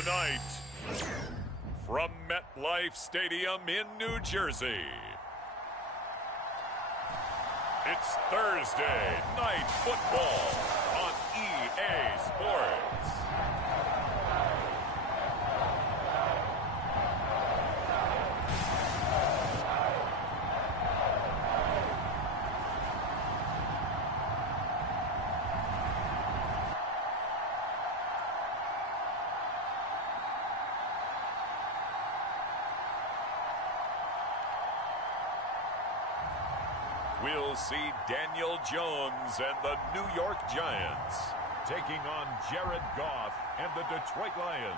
Tonight, from MetLife Stadium in New Jersey, it's Thursday Night Football on EA Sports. We'll see Daniel Jones and the New York Giants taking on Jared Goff and the Detroit Lions.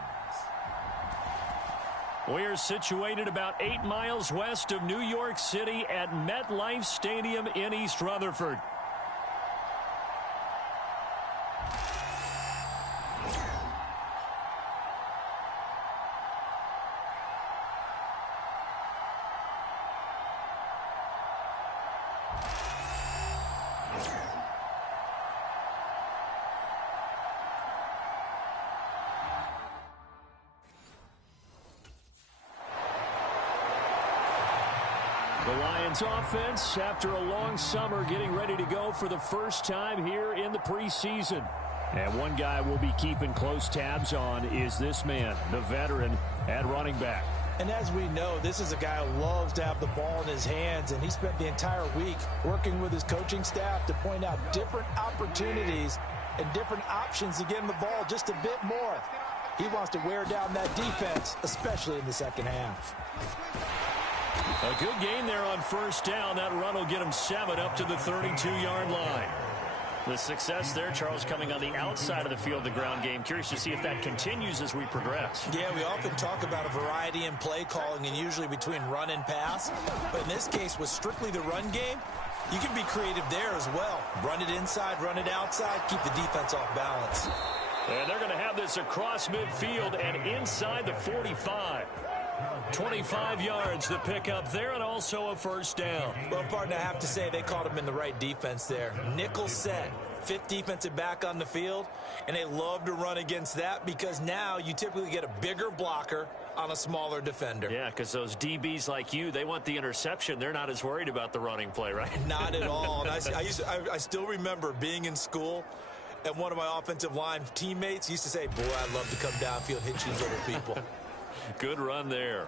We're situated about 8 miles west of New York City at MetLife Stadium in East Rutherford. The Lions offense, after a long summer, getting ready to go for the first time here in the preseason. And one guy we'll be keeping close tabs on is this man, the veteran at running back. And as we know, this is a guy who loves to have the ball in his hands, and he spent the entire week working with his coaching staff to point out different opportunities and different options to get him the ball just a bit more. He wants to wear down that defense, especially in the second half. A good gain there on first down. That run will get him 7 up to the 32-yard line. The success there, Charles, coming on the outside of the field, the ground game. Curious to see if that continues as we progress. Yeah, we often talk about a variety in play calling and usually between run and pass. But in this case, with strictly the run game, you can be creative there as well. Run it inside, run it outside, keep the defense off balance. And they're going to have this across midfield and inside the 45. 25 yards to pick up there, and also a first down. Well, partner, I have to say they caught him in the right defense there. Nickel set, 5th defensive back on the field, and they love to run against that because now you typically get a bigger blocker on a smaller defender. Yeah, because those DBs like you, they want the interception. They're not as worried about the running play, right? Not at all. And I still remember being in school, and one of my offensive line teammates used to say, boy, I'd love to come downfield and hit you little people. Good run there.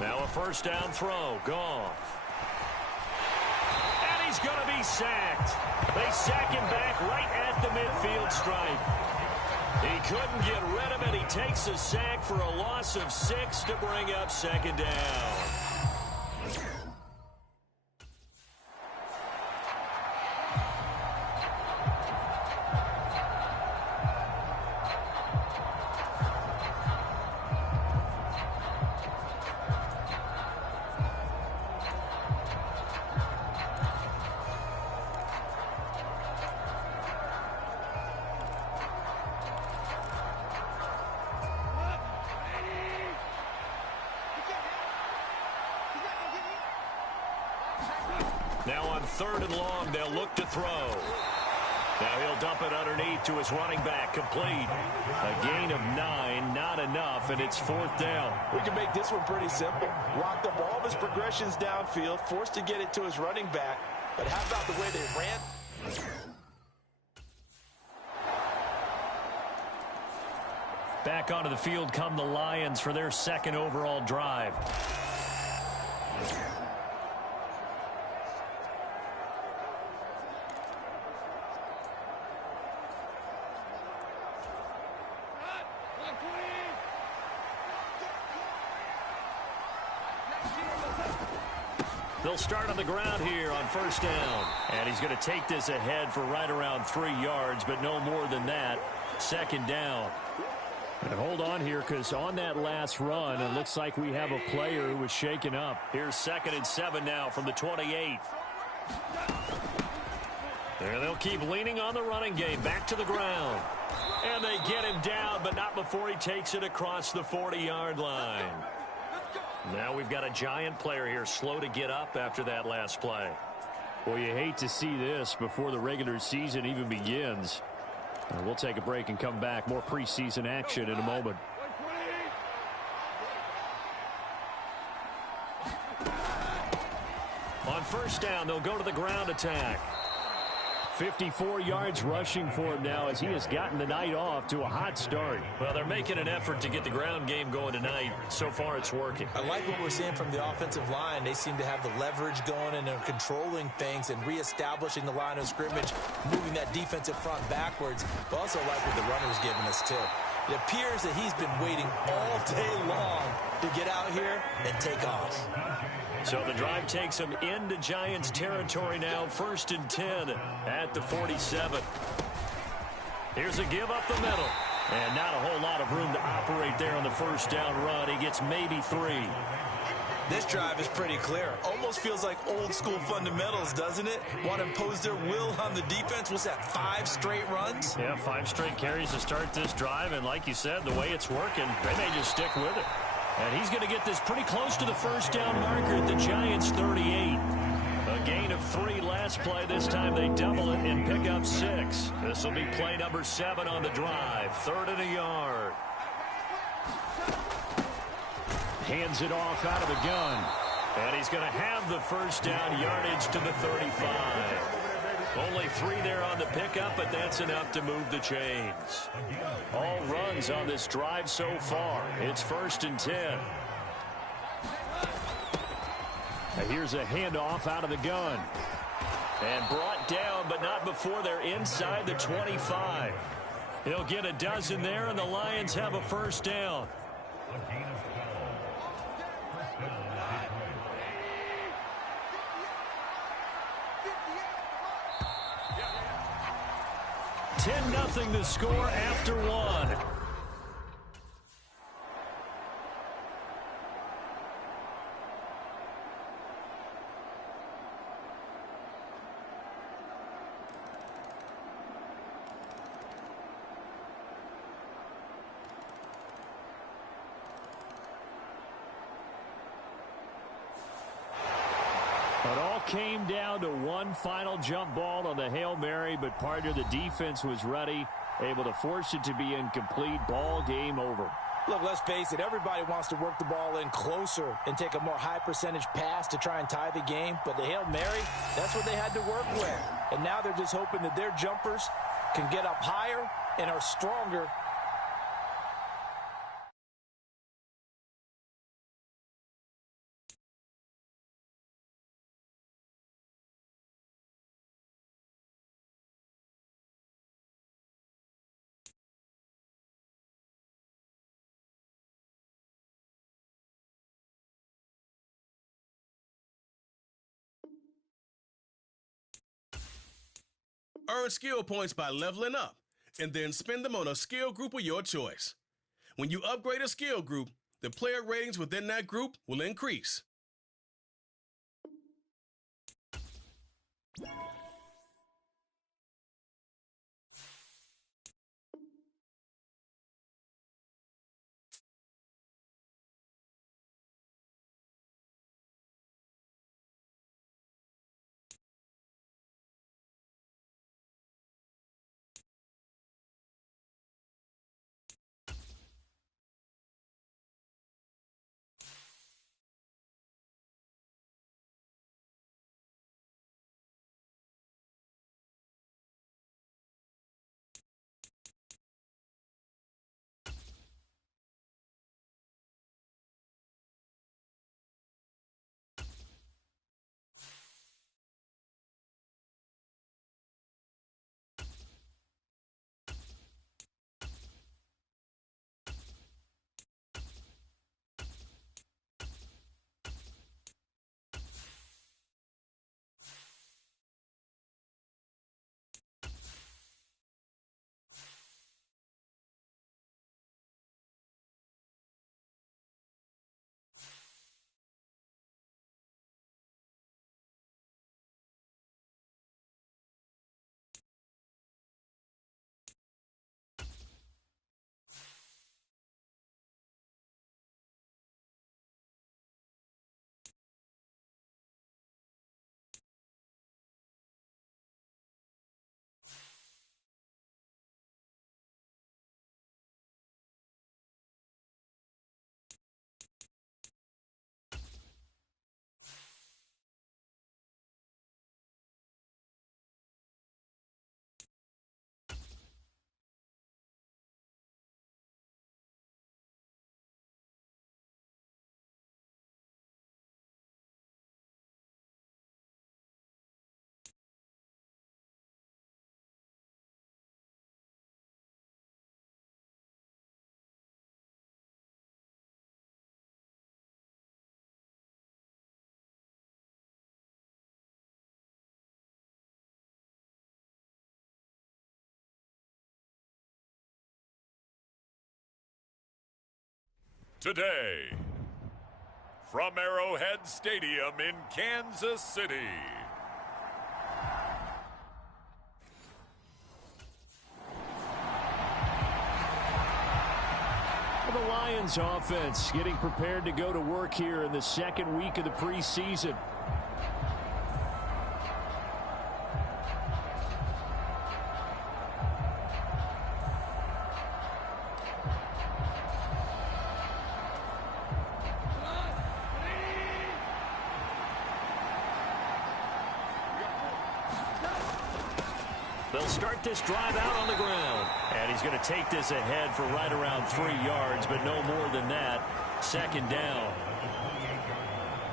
Now a first down throw. Goff. And he's going to be sacked. They sack him back right at the midfield stripe. He couldn't get rid of it. He takes a sack for a loss of 6 to bring up second down. Now on 3rd and long, they'll look to throw. Now he'll dump it underneath to his running back, complete. A gain of 9, not enough, and it's 4th down. We can make this one pretty simple. Locked up all of his progressions downfield, forced to get it to his running back. But how about the way they ran? Back onto the field come the Lions for their 2nd overall drive. They'll start on the ground here on first down. And he's going to take this ahead for right around 3 yards, but no more than that. 2nd down. And hold on here, because on that last run, it looks like we have a player who was shaken up. Here's 2nd and 7 now from the 28. And they'll keep leaning on the running game. Back to the ground. And they get him down, but not before he takes it across the 40-yard line. Now we've got a Giant player here slow to get up after that last play. Well, you hate to see this before the regular season even begins. We'll take a break and come back. More preseason action in a moment. On first down, they'll go to the ground attack. 54 yards rushing for him now as he has gotten the night off to a hot start. Well, they're making an effort to get the ground game going tonight. So far, it's working. I like what we're seeing from the offensive line. They seem to have the leverage going, and they're controlling things and reestablishing the line of scrimmage, moving that defensive front backwards. But also like what the runner's giving us, too. It appears that he's been waiting all day long to get out here and take off. So the drive takes him into Giants territory now. 1st and 10 at the 47. Here's a give up the middle. And not a whole lot of room to operate there on the first down run. He gets maybe 3. This drive is pretty clear. Almost feels like old school fundamentals, doesn't it? Want to impose their will on the defense. What's that, 5 straight runs? Yeah, 5 straight carries to start this drive. And like you said, the way it's working, they may just stick with it. And he's going to get this pretty close to the first down marker at the Giants' 38. A gain of 3 last play. This time they double it and pick up 6. This will be play number 7 on the drive. 3rd and a yard. Hands it off out of the gun. And he's going to have the first down, yardage to the 35. Only 3 there on the pickup, but that's enough to move the chains. All runs on this drive so far. It's 1st and 10. Now here's a handoff out of the gun. And brought down, but not before they're inside the 25. He'll get a dozen there, and the Lions have a first down. 10-0 the score after 1. It all came down to one final jump ball on the Hail Mary, but part of the defense was ready, able to force it to be incomplete. Ball game over. Look, let's face it, everybody wants to work the ball in closer and take a more high percentage pass to try and tie the game. But the Hail Mary, that's what they had to work with. And now they're just hoping that their jumpers can get up higher and are stronger Earn skill points by leveling up, and then spend them on a skill group of your choice. When you upgrade a skill group, the player ratings within that group will increase. today. From Arrowhead Stadium in Kansas City. The Lions offense getting prepared to go to work here in the second week of the preseason. They'll start this drive out on the ground. And he's going to take this ahead for right around 3 yards, but no more than that. Second down.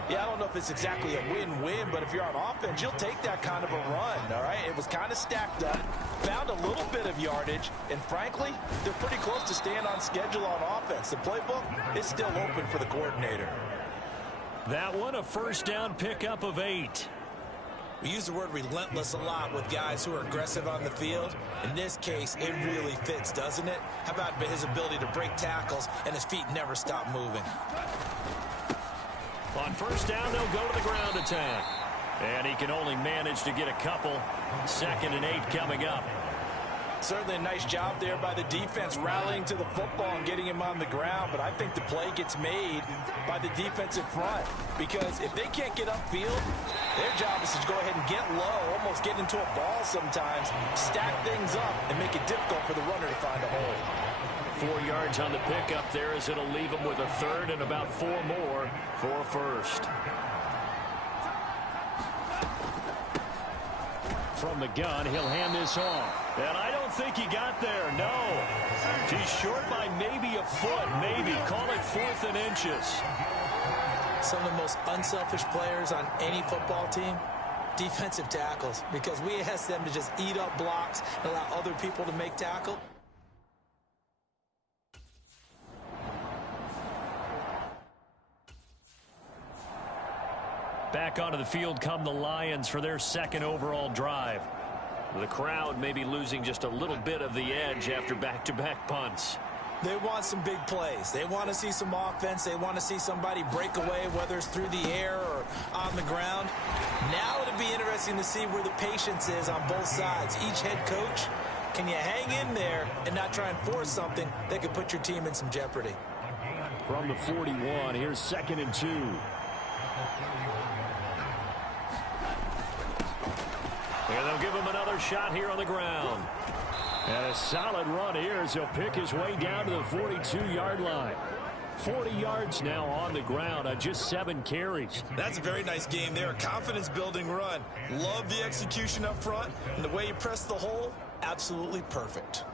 Yeah, I don't know if it's exactly a win-win, but if you're on offense, you'll take that kind of a run, all right? It was kind of stacked up, found a little bit of yardage, and frankly, they're pretty close to staying on schedule on offense. The playbook is still open for the coordinator. That one, a first down pickup of 8. We use the word relentless a lot with guys who are aggressive on the field. In this case, it really fits, doesn't it? How about his ability to break tackles and his feet never stop moving? On first down, they'll go to the ground attack. And he can only manage to get a couple. 2nd and 8 coming up. Certainly a nice job there by the defense rallying to the football and getting him on the ground, but I think the play gets made by the defensive front because if they can't get upfield, their job is to go ahead and get low, almost get into a ball sometimes, stack things up, and make it difficult for the runner to find a hole. 4 yards on the pickup there as it'll leave him with a third and about 4 more for a first. From the gun, he'll hand this off. And I don't think he got there, no. He's short by maybe a foot, maybe. Call it 4th and inches. Some of the most unselfish players on any football team, defensive tackles, because we ask them to just eat up blocks and allow other people to make tackle. Back onto the field come the Lions for their second overall drive. The crowd may be losing just a little bit of the edge after back-to-back punts. They want some big plays. They want to see some offense. They want to see somebody break away, whether it's through the air or on the ground. Now it'll be interesting to see where the patience is on both sides. Each head coach, can you hang in there and not try and force something that could put your team in some jeopardy? From the 41, here's 2nd and 2. And they'll give him another shot here on the ground. And a solid run here as he'll pick his way down to the 42-yard line. 40 yards now on the ground on just 7 carries. That's a very nice game there. A confidence-building run. Love the execution up front. And the way he pressed the hole, absolutely perfect.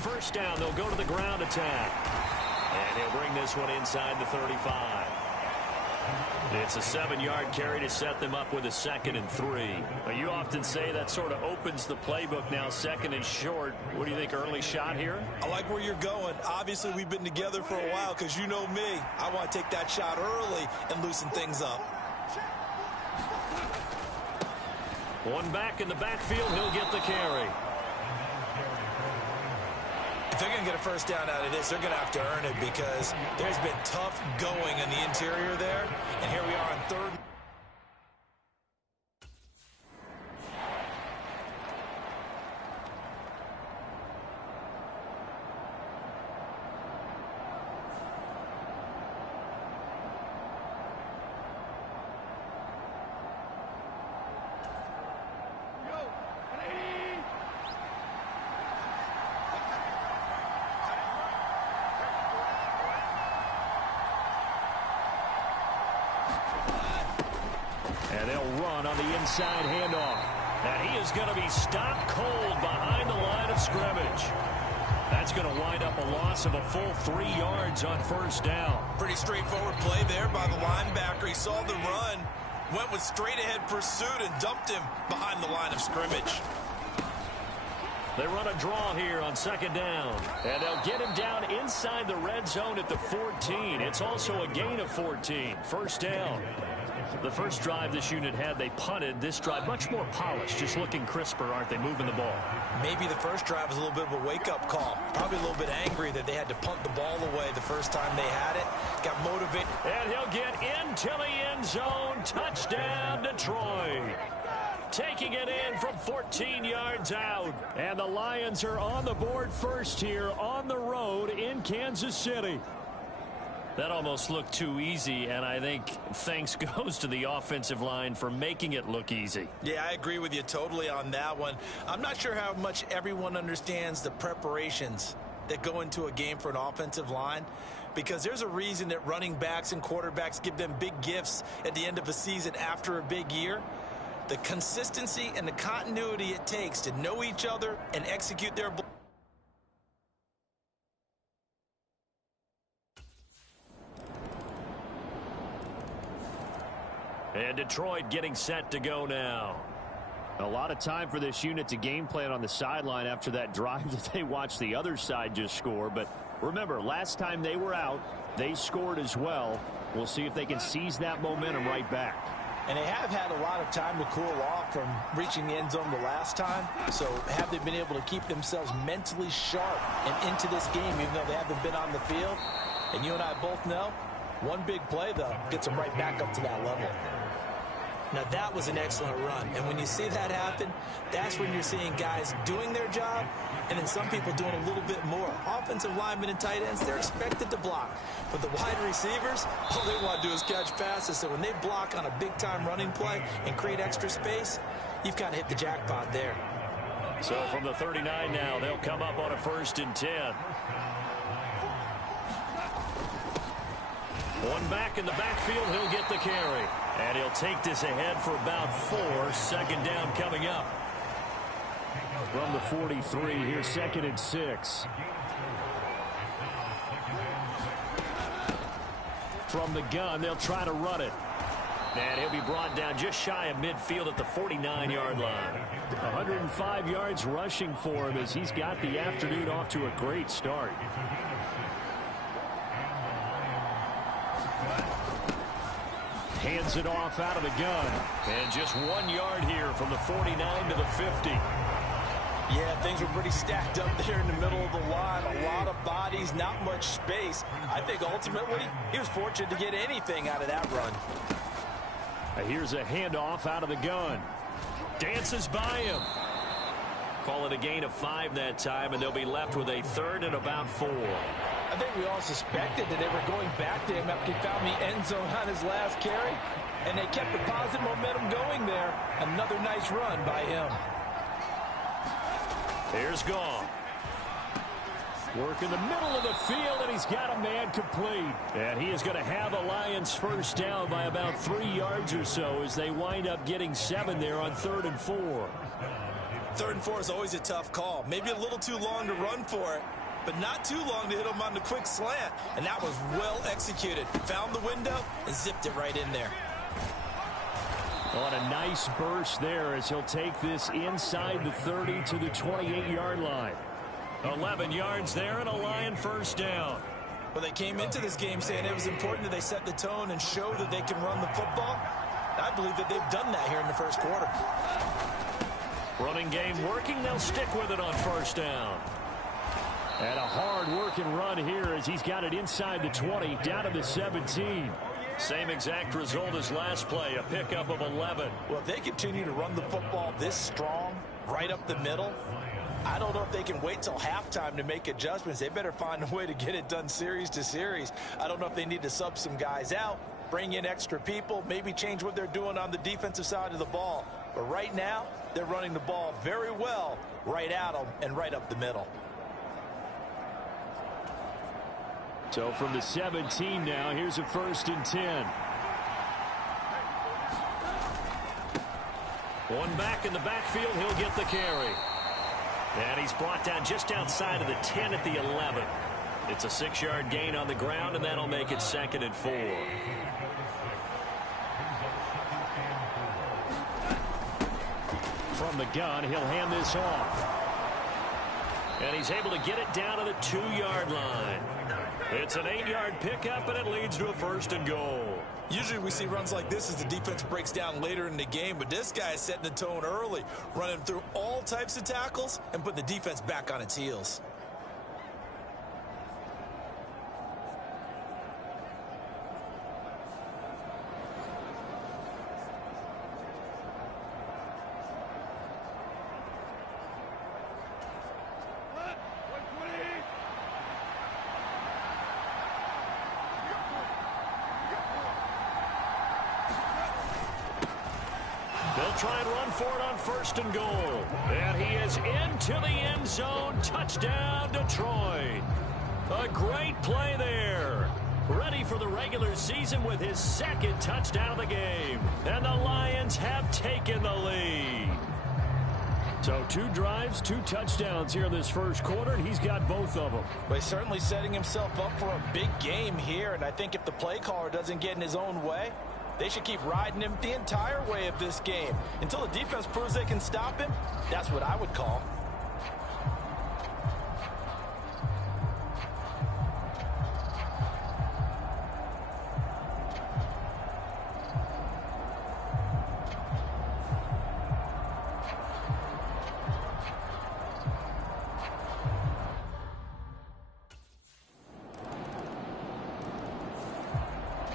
First down, they'll go to the ground attack. And he'll bring this one inside the 35. It's a 7-yard carry to set them up with a 2nd and 3. Now, you often say that sort of opens the playbook now, 2nd and short. What do you think, early shot here? I like where you're going. Obviously, we've been together for a while because you know me. I want to take that shot early and loosen things up. One back in the backfield, he'll get the carry. If they're going to get a first down out of this, they're going to have to earn it because there's been tough going in the interior there. And here we are on 3rd. And they'll run on the inside handoff. And he is going to be stopped cold behind the line of scrimmage. That's going to wind up a loss of a full 3 yards on first down. Pretty straightforward play there by the linebacker. He saw the run, went with straight-ahead pursuit, and dumped him behind the line of scrimmage. They run a draw here on 2nd down. And they'll get him down inside the red zone at the 14. It's also a gain of 14. First down. The first drive this unit had, they punted. This drive, much more polished, just looking crisper, aren't they, moving the ball? Maybe the first drive was a little bit of a wake-up call. Probably a little bit angry that they had to punt the ball away the first time they had it. Got motivated. And he'll get into the end zone. Touchdown, Detroit. Taking it in from 14 yards out. And the Lions are on the board first here on the road in Kansas City. That almost looked too easy, and I think thanks goes to the offensive line for making it look easy. Yeah, I agree with you totally on that one. I'm not sure how much everyone understands the preparations that go into a game for an offensive line, because there's a reason that running backs and quarterbacks give them big gifts at the end of a season after a big year. The consistency and the continuity it takes to know each other and execute their ball. And Detroit getting set to go now. A lot of time for this unit to game plan on the sideline after that drive that they watched the other side just score. But remember, last time they were out, they scored as well. We'll see if they can seize that momentum right back. And they have had a lot of time to cool off from reaching the end zone the last time. So have they been able to keep themselves mentally sharp and into this game, even though they haven't been on the field? And you and I both know, one big play, though, gets them right back up to that level. Now, that was an excellent run. And when you see that happen, that's when you're seeing guys doing their job and then some people doing a little bit more. Offensive linemen and tight ends, they're expected to block. But the wide receivers, all they want to do is catch passes. So when they block on a big-time running play and create extra space, you've kind of hit the jackpot there. So from the 39 now, they'll come up on a 1st and 10. One back in the backfield, he'll get the carry. And he'll take this ahead for about 4. 2nd down coming up. From the 43, here's 2nd and 6. From the gun, they'll try to run it. And he'll be brought down just shy of midfield at the 49-yard line. 105 yards rushing for him as he's got the afternoon off to a great start. Hands it off out of the gun. And just 1 yard here from the 49 to the 50. Yeah, things were pretty stacked up there in the middle of the line. A lot of bodies, not much space. I think ultimately he was fortunate to get anything out of that run. Here's a handoff out of the gun. Dances by him. Call it a gain of 5 that time, and they'll be left with a 3rd and about 4. I think we all suspected that they were going back to him after he found the end zone on his last carry, and they kept the positive momentum going there. Another nice run by him. Here's Goff. Work in the middle of the field, and he's got a man complete. And he is going to have the Lions 1st down by about 3 yards or so as they wind up getting 7 there on 3rd and 4. 3rd and 4 is always a tough call. Maybe a little too long to run for it, but not too long to hit him on the quick slant. And that was well executed. Found the window and zipped it right in there. On a nice burst there as he'll take this inside the 30 to the 28-yard line. 11 yards there and a Lion 1st down. Well, they came into this game saying it was important that they set the tone and show that they can run the football. I believe that they've done that here in the 1st quarter. Running game working. They'll stick with it on 1st down. And a hard-working run here as he's got it inside the 20, down to the 17. Same exact result as last play, a pickup of 11. Well, if they continue to run the football this strong, right up the middle, I don't know if they can wait till halftime to make adjustments. They better find a way to get it done series to series. I don't know if they need to sub some guys out, bring in extra people, maybe change what they're doing on the defensive side of the ball. But right now, they're running the ball very well right at them and right up the middle. So from the 17 now, here's a 1st and 10. One back in the backfield, he'll get the carry. And he's brought down just outside of the 10 at the 11. It's a 6-yard gain on the ground, and that'll make it 2nd and 4. From the gun, he'll hand this off. And he's able to get it down to the 2-yard line. It's an 8-yard pickup, and it leads to a 1st and goal. Usually we see runs like this as the defense breaks down later in the game, but this guy is setting the tone early, running through all types of tackles and putting the defense back on its heels. They'll try and run for it on 1st and goal. And he is into the end zone. Touchdown, Detroit. A great play there. Ready for the regular season with his 2nd touchdown of the game. And the Lions have taken the lead. So 2 drives, 2 touchdowns here in this 1st quarter, and he's got both of them. But he's certainly setting himself up for a big game here, and I think if the play caller doesn't get in his own way, they should keep riding him the entire way of this game. Until the defense proves they can stop him, that's what I would call.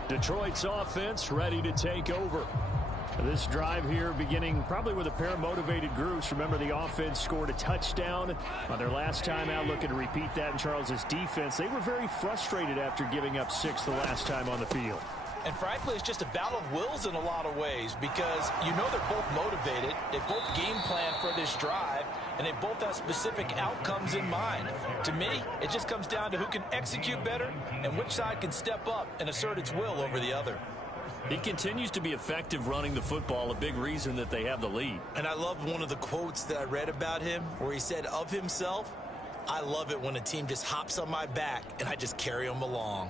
Detroit's offense ready to take over. This drive here beginning probably with a pair of motivated groups. Remember, the offense scored a touchdown on their last time out. Looking to repeat that in Charles's defense. They were very frustrated after giving up 6 the last time on the field. And frankly, it's just a battle of wills in a lot of ways because you know they're both motivated. They both game plan for this drive, and they both have specific outcomes in mind. To me, it just comes down to who can execute better and which side can step up and assert its will over the other. He continues to be effective running the football, a big reason that they have the lead. And I love one of the quotes that I read about him where he said of himself, "I love it when a team just hops on my back and I just carry them along."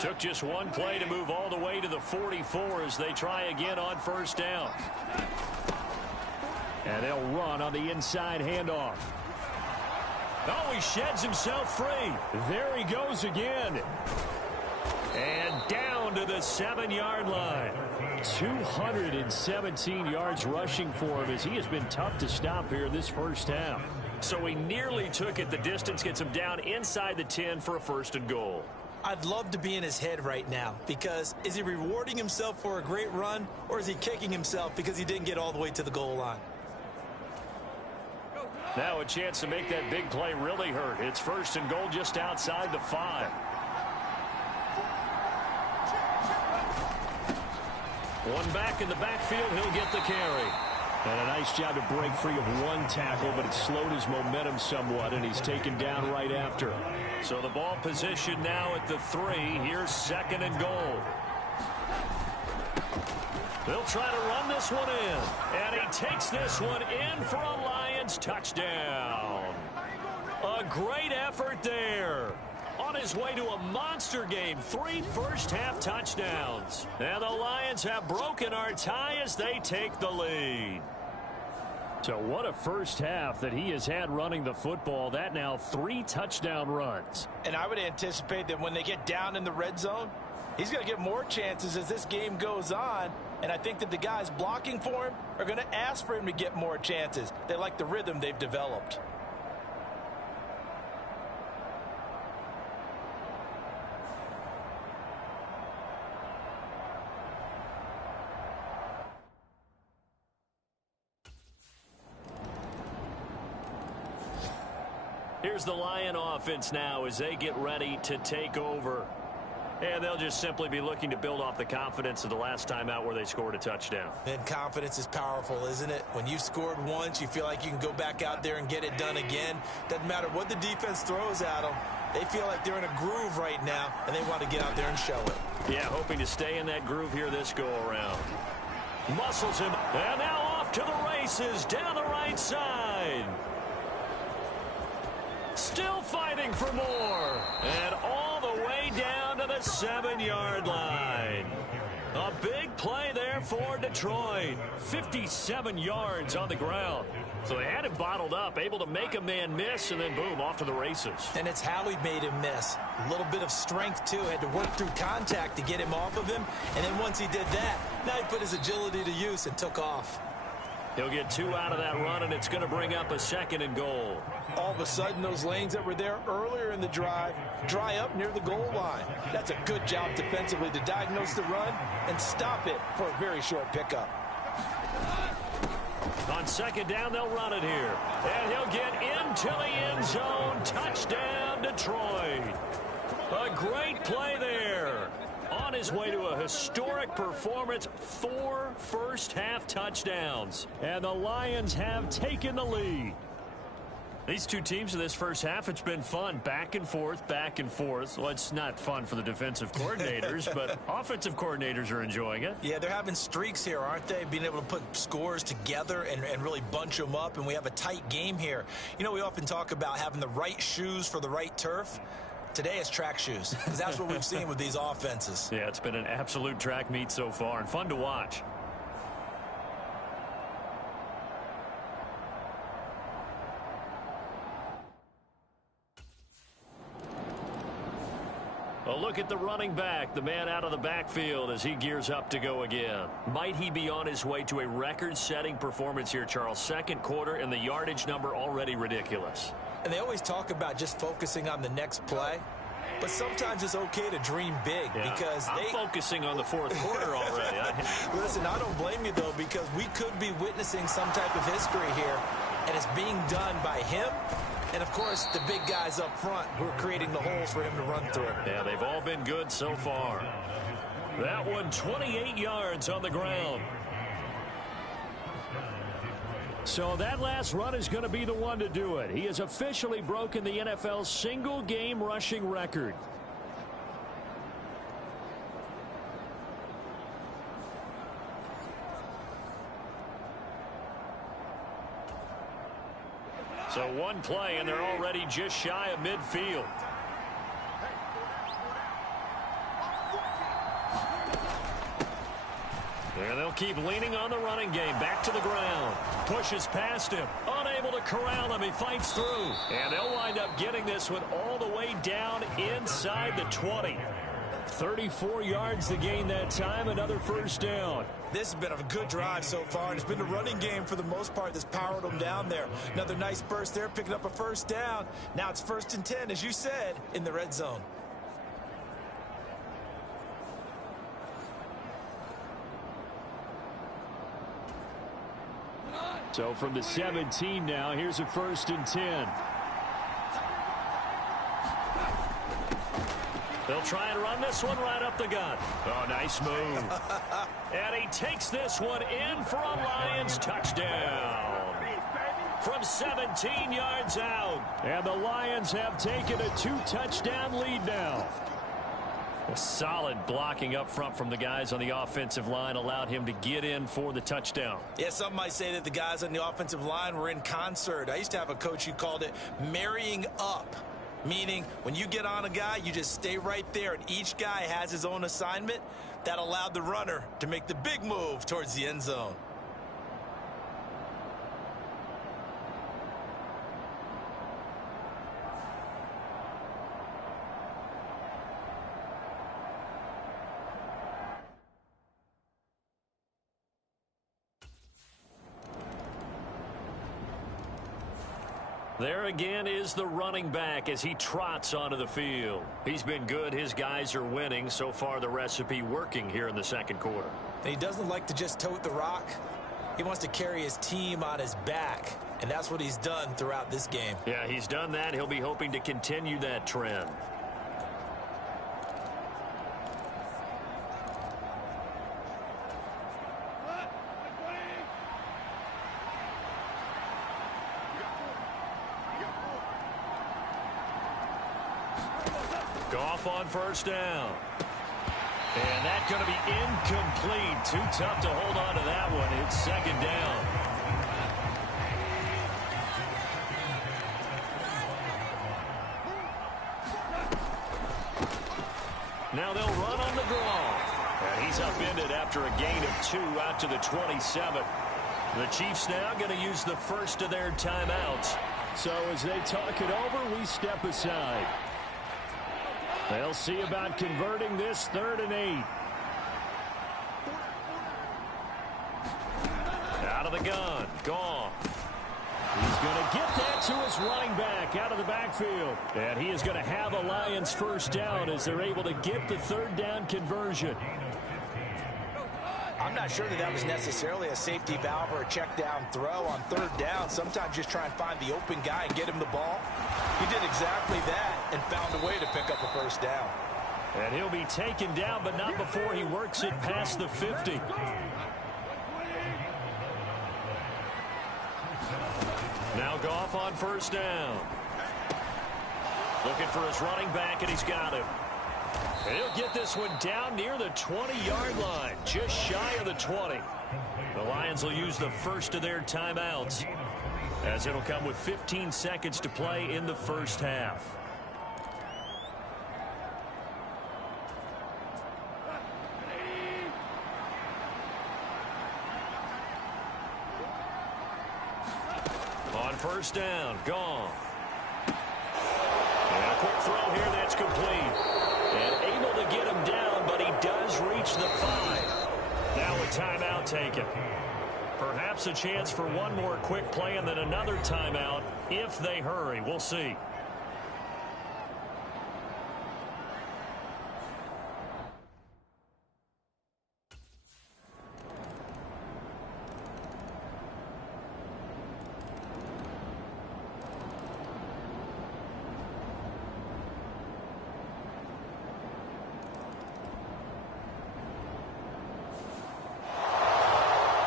Took just one play to move all the way to the 44 as they try again on 1st down. And they'll run on the inside handoff. Oh, he sheds himself free. There he goes again. And down to the 7-yard line. 217 yards rushing for him as he has been tough to stop here in this 1st half. So he nearly took it the distance, gets him down inside the 10 for a 1st and goal. I'd love to be in his head right now because is he rewarding himself for a great run or is he kicking himself because he didn't get all the way to the goal line? Now a chance to make that big play really hurt. It's 1st and goal just outside the 5. One back in the backfield, he'll get the carry. And a nice job to break free of one tackle, but it slowed his momentum somewhat, and he's taken down right after. So the ball position now at the 3. Here's 2nd and goal. They'll try to run this one in. And he takes this one in for a Lions touchdown. A great effort there. On his way to a monster game. 3 first-half touchdowns. And the Lions have broken our tie as they take the lead. So what a first half that he has had running the football. That now 3 touchdown runs. And I would anticipate that when they get down in the red zone, he's going to get more chances as this game goes on. And I think that the guys blocking for him are going to ask for him to get more chances. They like the rhythm they've developed. Here's the Lion offense now as they get ready to take over. And they'll just simply be looking to build off the confidence of the last time out where they scored a touchdown. And confidence is powerful, isn't it? When you've scored once, you feel like you can go back out there and get it done again. Doesn't matter what the defense throws at them. They feel like they're in a groove right now, and they want to get out there and show it. Yeah, hoping to stay in that groove here this go-around. Muscles him, and now off to the races down the right side. Still fighting for more. And all the way down to the 7-yard line. A big play there for Detroit. 57 yards on the ground. So they had him bottled up, able to make a man miss, and then boom, off to the races. And it's how he made him miss. A little bit of strength, too. Had to work through contact to get him off of him. And then once he did that, now he put his agility to use and took off. He'll get 2 out of that run, and it's going to bring up a 2nd and goal. All of a sudden, those lanes that were there earlier in the drive dry up near the goal line. That's a good job defensively to diagnose the run and stop it for a very short pickup. On 2nd down, they'll run it here. And he'll get into the end zone. Touchdown, Detroit. A great play there. On his way to a historic performance, 4 first-half touchdowns. And the Lions have taken the lead. These two teams in this first half, it's been fun. Back and forth, back and forth. Well, it's not fun for the defensive coordinators, but offensive coordinators are enjoying it. Yeah, they're having streaks here, aren't they? Being able to put scores together and really bunch them up, and we have a tight game here. You know, we often talk about having the right shoes for the right turf. Today it's track shoes, because that's what we've seen with these offenses. Yeah, it's been an absolute track meet so far, and fun to watch. A look at the running back, the man out of the backfield as he gears up to go again. Might he be on his way to a record-setting performance here, Charles? 2nd quarter, and the yardage number already ridiculous. And they always talk about just focusing on the next play. But sometimes it's okay to dream big, because I'm focusing on the 4th quarter already. Listen, I don't blame you, though, because we could be witnessing some type of history here, and it's being done by him and, of course, the big guys up front who are creating the holes for him to run through. Yeah, they've all been good so far. That one, 28 yards on the ground. So that last run is going to be the one to do it. He has officially broken the NFL's single-game rushing record. So one play, and they're already just shy of midfield. And they'll keep leaning on the running game. Back to the ground. Pushes past him. Unable to corral him. He fights through. And they'll wind up getting this one all the way down inside the 20. 34 yards to gain that time. Another first down. This has been a good drive so far, and it's been a running game for the most part that's powered them down there. Another nice burst there, picking up a first down. Now it's 1st and 10, as you said, in the red zone. So from the 17 now, here's a 1st and 10. They'll try and run this one right up the gut. Oh, nice move. And he takes this one in for a Lions touchdown. From 17 yards out. And the Lions have taken a 2-touchdown lead now. A solid blocking up front from the guys on the offensive line allowed him to get in for the touchdown. Yeah, some might say that the guys on the offensive line were in concert. I used to have a coach who called it marrying up, meaning when you get on a guy, you just stay right there, and each guy has his own assignment. That allowed the runner to make the big move towards the end zone. There again is the running back as he trots onto the field. He's been good. His guys are winning. So far, the recipe working here in the 2nd quarter. And he doesn't like to just tote the rock. He wants to carry his team on his back, and that's what he's done throughout this game. Yeah, he's done that. He'll be hoping to continue that trend. Goff on 1st down. And that's going to be incomplete. Too tough to hold on to that one. It's 2nd down. Now they'll run on the draw. And he's upended after a gain of 2 out to the 27. The Chiefs now going to use the first of their timeouts. So as they talk it over, we step aside. They'll see about converting this 3rd and 8. Out of the gun. Gone. He's going to get that to his running back out of the backfield. And he is going to have a Lions first down as they're able to get the 3rd down conversion. I'm not sure that was necessarily a safety valve or a check down throw on 3rd down. Sometimes just try and find the open guy and get him the ball. He did exactly that and found a way to pick up a first down. And he'll be taken down, but not before he works it past the 50. Now Goff on first down. Looking for his running back, and he's got him. And he'll get this one down near the 20-yard line, just shy of the 20. The Lions will use the first of their timeouts, as it'll come with 15 seconds to play in the first half. On first down, gone. And a quick throw here that's complete. And able to get him down, but he does reach the 5. Now a timeout taken. Perhaps a chance for one more quick play and then another timeout if they hurry. We'll see.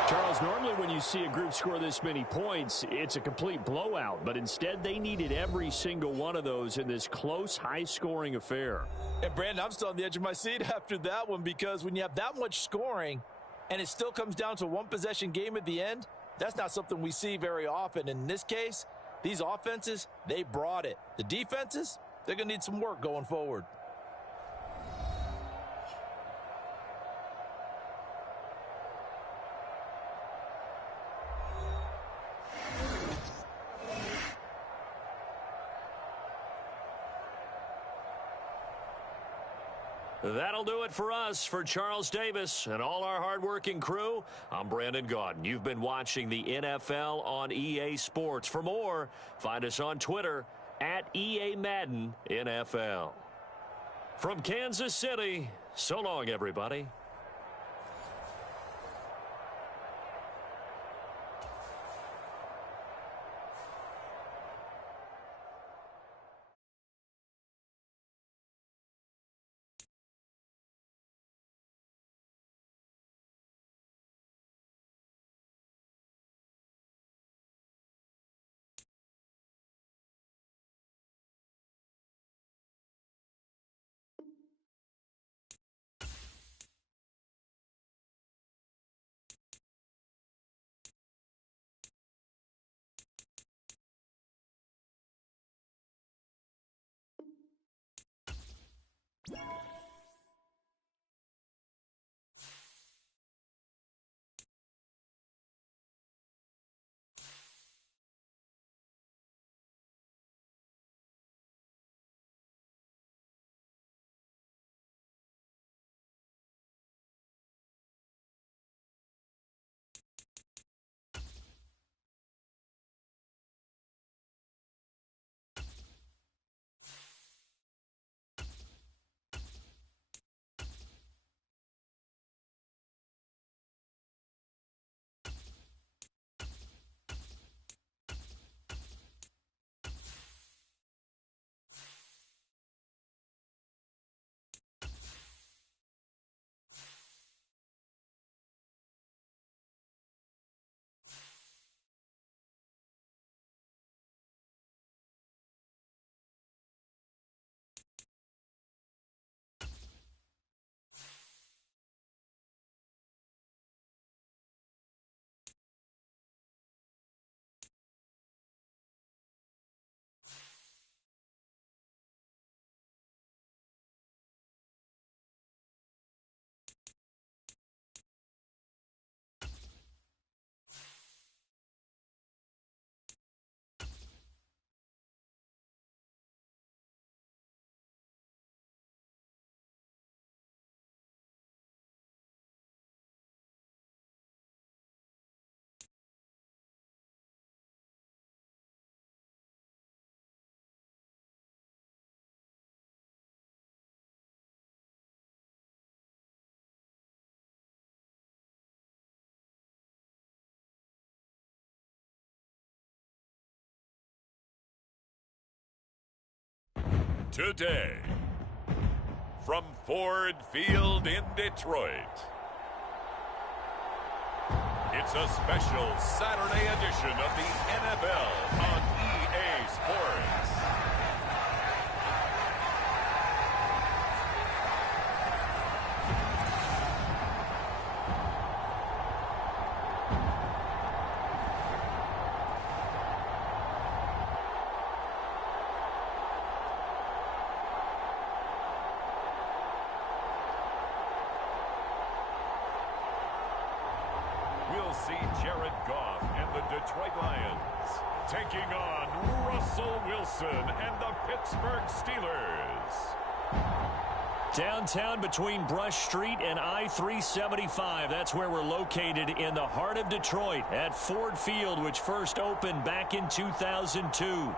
Charles, normally when you see a group score this many points, it's a complete blowout. But instead, they needed every single one of those in this close, high-scoring affair. And, Brandon, I'm still on the edge of my seat after that one because when you have that much scoring and it still comes down to a one-possession game at the end, that's not something we see very often. In this case, these offenses, they brought it. The defenses, they're going to need some work going forward. That'll do it for us. For Charles Davis and all our hardworking crew, I'm Brandon Gaudin. You've been watching the NFL on EA Sports. For more, find us on Twitter at EA Madden NFL. From Kansas City, so long, everybody. Today, from Ford Field in Detroit, it's a special Saturday edition of the NFL on EA Sports. We'll see Jared Goff and the Detroit Lions taking on Russell Wilson and the Pittsburgh Steelers. Downtown between Brush Street and I-375. That's where we're located in the heart of Detroit at Ford Field, which first opened back in 2002.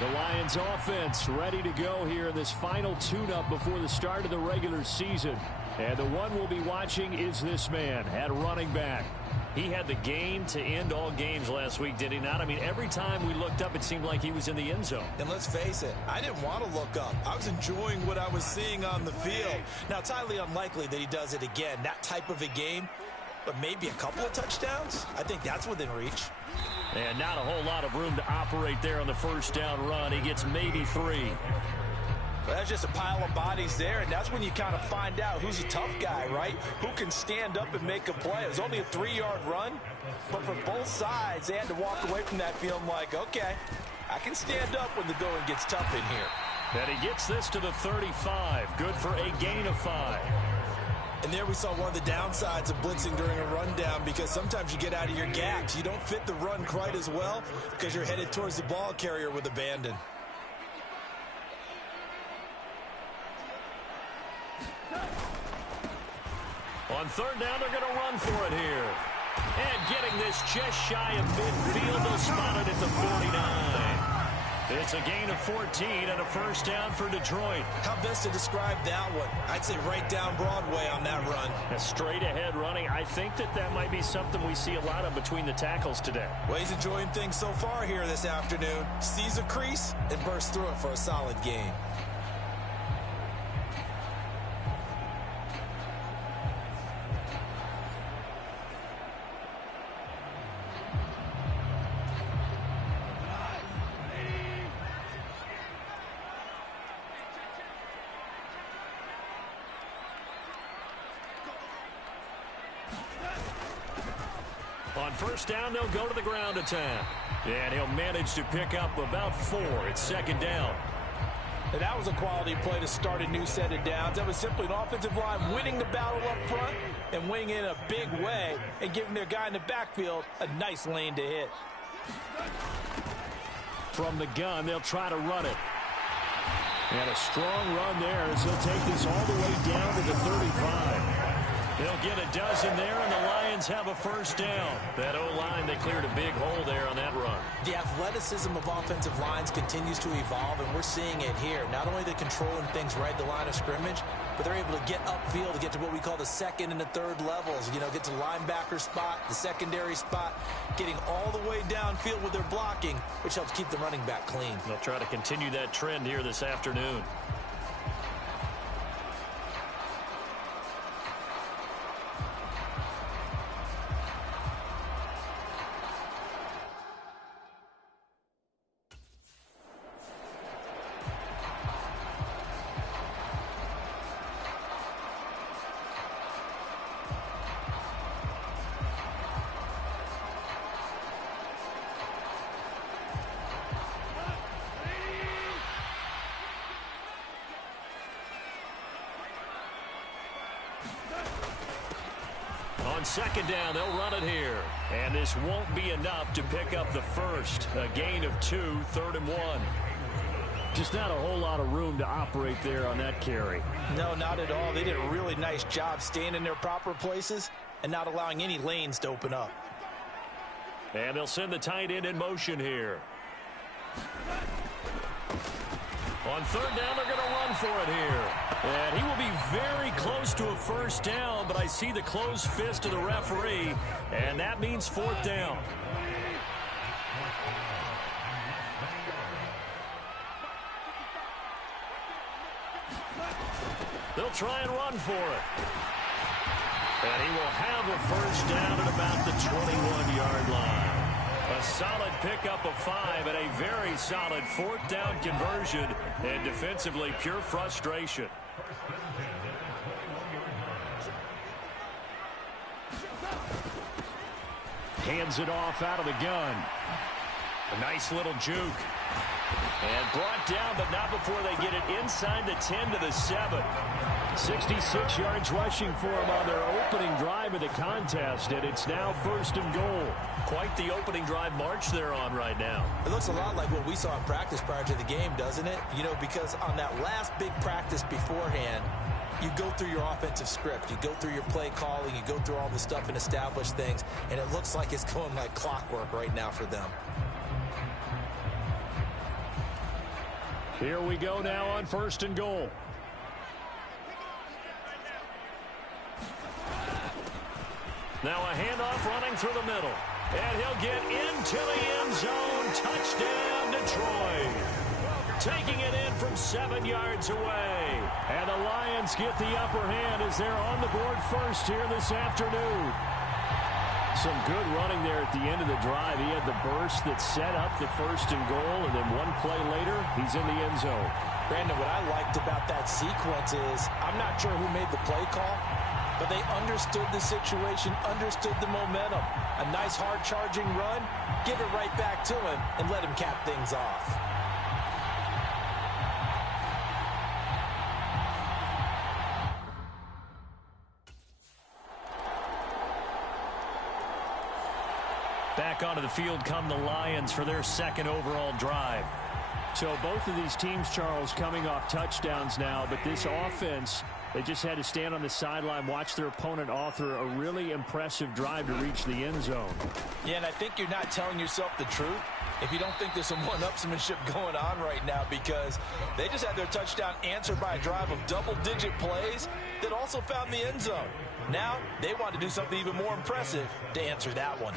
The Lions offense ready to go here in this final tune-up before the start of the regular season. And the one we'll be watching is this man at running back. He had the game to end all games last week, did he not? I mean, every time we looked up, it seemed like he was in the end zone. And let's face it, I didn't want to look up. I was enjoying what I was seeing on the field. Now, it's highly unlikely that he does it again, that type of a game. But maybe a couple of touchdowns? I think that's within reach. And not a whole lot of room to operate there on the first down run. He gets maybe 3. Well, that's just a pile of bodies there, and that's when you kind of find out who's a tough guy, right? Who can stand up and make a play. It was only a 3-yard run, but for both sides, they had to walk away from that feeling like, okay, I can stand up when the going gets tough in here. And he gets this to the 35. Good for a gain of 5. And there we saw one of the downsides of blitzing during a rundown, because sometimes you get out of your gaps. You don't fit the run quite as well because you're headed towards the ball carrier with abandon. On third down, they're going to run for it here. And getting this just shy of midfield, they'll spot it at the 49. It's a gain of 14 and a first down for Detroit. How best to describe that one? I'd say right down Broadway on that run. A straight ahead running. I think that might be something we see a lot of between the tackles today. Well, he's enjoying things so far here this afternoon. Sees a crease and bursts through it for a solid gain. On first down, they'll go to the ground attack. And he'll manage to pick up about 4. It's second down. And that was a quality play to start a new set of downs. That was simply an offensive line winning the battle up front and winning it in a big way and giving their guy in the backfield a nice lane to hit. From the gun, they'll try to run it. And a strong run there as he'll take this all the way down to the 35. They'll get a dozen there, and the Lions have a first down. That O-line, they cleared a big hole there on that run. The athleticism of offensive lines continues to evolve, and we're seeing it here. Not only are they controlling things right at the line of scrimmage, but they're able to get upfield to get to what we call the second and the third levels. You know, get to the linebacker spot, the secondary spot, getting all the way downfield with their blocking, which helps keep the running back clean. They'll try to continue that trend here this afternoon. On second down, they'll run it here. And this won't be enough to pick up the first. A gain of 2, 3rd and 1. Just not a whole lot of room to operate there on that carry. No, not at all. They did a really nice job staying in their proper places and not allowing any lanes to open up. And they'll send the tight end in motion here. On third down, they're going to run for it here. And he will be very close to a first down, but I see the closed fist of the referee, and that means fourth down. They'll try and run for it. And he will have a first down at about the 21-yard line. A solid pickup of 5 and a very solid fourth down conversion, and defensively pure frustration. Hands it off out of the gun. A nice little juke. And brought down, but not before they get it inside the 10 to the 7. 66 yards rushing for him on their opening drive of the contest, and it's now first and goal. Quite the opening drive march they're on right now. It looks a lot like what we saw in practice prior to the game, doesn't it? You know, because on that last big practice beforehand, you go through your offensive script, you go through your play calling, you go through all the stuff and establish things, and it looks like it's going like clockwork right now for them. Here we go now on first and goal. Now a handoff running through the middle. And he'll get into the end zone. Touchdown, Detroit. Taking it in from 7 yards away. And the Lions get the upper hand as they're on the board first here this afternoon. Some good running there at the end of the drive. He had the burst that set up the first and goal, and then one play later, he's in the end zone. Brandon, what I liked about that sequence is, I'm not sure who made the play call, but they understood the situation, understood the momentum. A nice hard charging run, give it right back to him, and let him cap things off. Back onto the field come the Lions for their second overall drive. So both of these teams, Charles, coming off touchdowns now, but this offense, they just had to stand on the sideline, watch their opponent author a really impressive drive to reach the end zone. Yeah, and I think you're not telling yourself the truth if you don't think there's some one-upsmanship going on right now, because they just had their touchdown answered by a drive of double-digit plays that also found the end zone. Now they want to do something even more impressive to answer that one.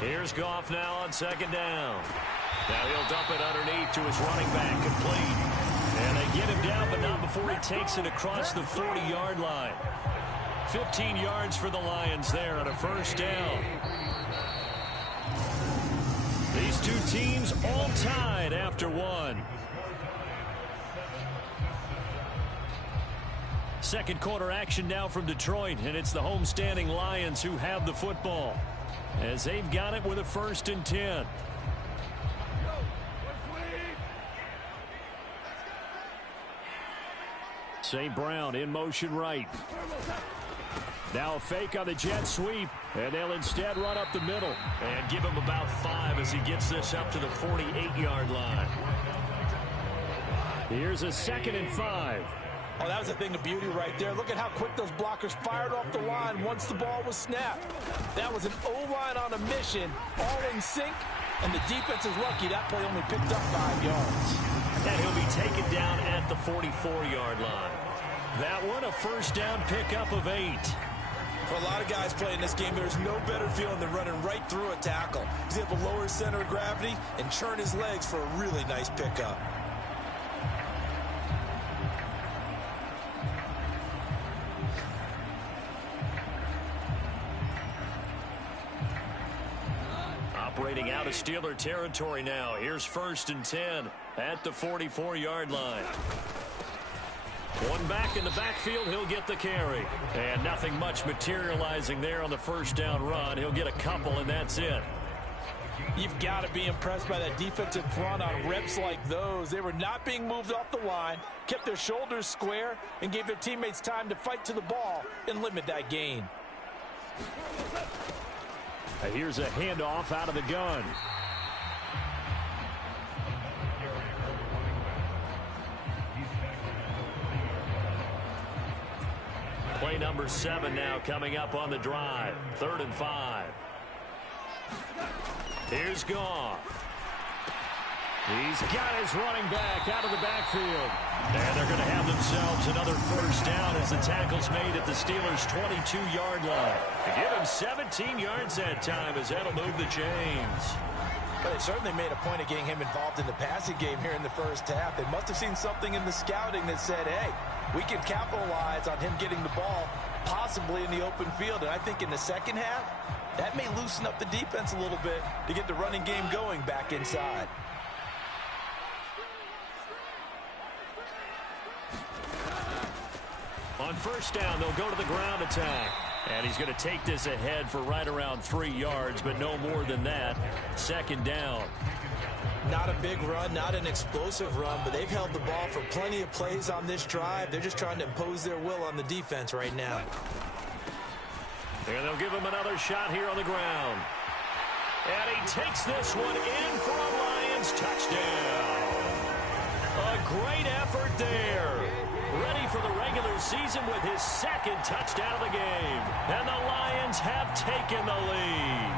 Here's Goff now on second down. Now he'll dump it underneath to his running back, complete. And they get him down, but not before he takes it across the 40-yard line. 15 yards for the Lions there on a first down. These two teams all tied after one. Second quarter action now from Detroit, and it's the homestanding Lions who have the football as they've got it with a 1st and 10. St. Brown in motion right. Now a fake on the jet sweep, and they'll instead run up the middle and give him about 5 as he gets this up to the 48-yard line. Here's a 2nd and 5. Oh, that was a thing of beauty right there. Look at how quick those blockers fired off the line once the ball was snapped. That was an O-line on a mission, all in sync, and the defense is lucky that play only picked up 5 yards. And he'll be taken down at the 44-yard line. That one, a first down pickup of 8. For a lot of guys playing this game, there's no better feeling than running right through a tackle. He's able to lower his center of gravity and churn his legs for a really nice pickup. Operating out of Steeler territory now. Here's 1st and 10 at the 44-yard line. One back in the backfield, he'll get the carry. And nothing much materializing there on the first down run. He'll get a couple, and that's it. You've got to be impressed by that defensive front on reps like those. They were not being moved off the line, kept their shoulders square, and gave their teammates time to fight to the ball and limit that gain. Here's a handoff out of the gun. Play number 7 now coming up on the drive. 3rd and 5. Here's Goff. He's got his running back out of the backfield. And they're going to have themselves another first down as the tackle's made at the Steelers' 22-yard line. To give him 17 yards that time as that'll move the chains. But they certainly made a point of getting him involved in the passing game here in the first half. They must have seen something in the scouting that said, hey, we can capitalize on him getting the ball possibly in the open field. And I think in the second half, that may loosen up the defense a little bit to get the running game going back inside. On first down, they'll go to the ground attack. And he's going to take this ahead for right around 3 yards, but no more than that. Second down. Not a big run, not an explosive run, but they've held the ball for plenty of plays on this drive. They're just trying to impose their will on the defense right now. And they'll give him another shot here on the ground. And he takes this one in for a Lions touchdown. A great effort there. Ready for the regular season with his second touchdown of the game. And the Lions have taken the lead.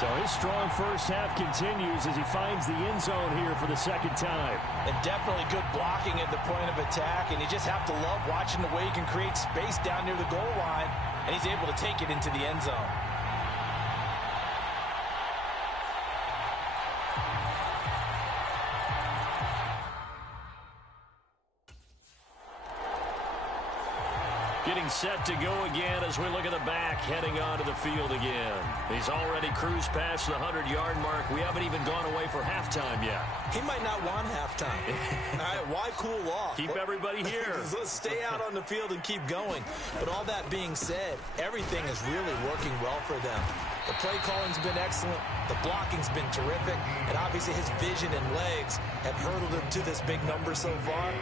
So his strong first half continues as he finds the end zone here for the second time. And definitely good blocking at the point of attack. And you just have to love watching the way he can create space down near the goal line. And he's able to take it into the end zone. Getting set to go again as we look at the back, heading onto the field again. He's already cruised past the 100-yard mark. We haven't even gone away for halftime yet. He might not want halftime. All right, why cool off? Keep everybody here. Let's stay out on the field and keep going. But all that being said, everything is really working well for them. The play calling's been excellent. The blocking's been terrific. And obviously his vision and legs have hurdled him to this big number so far.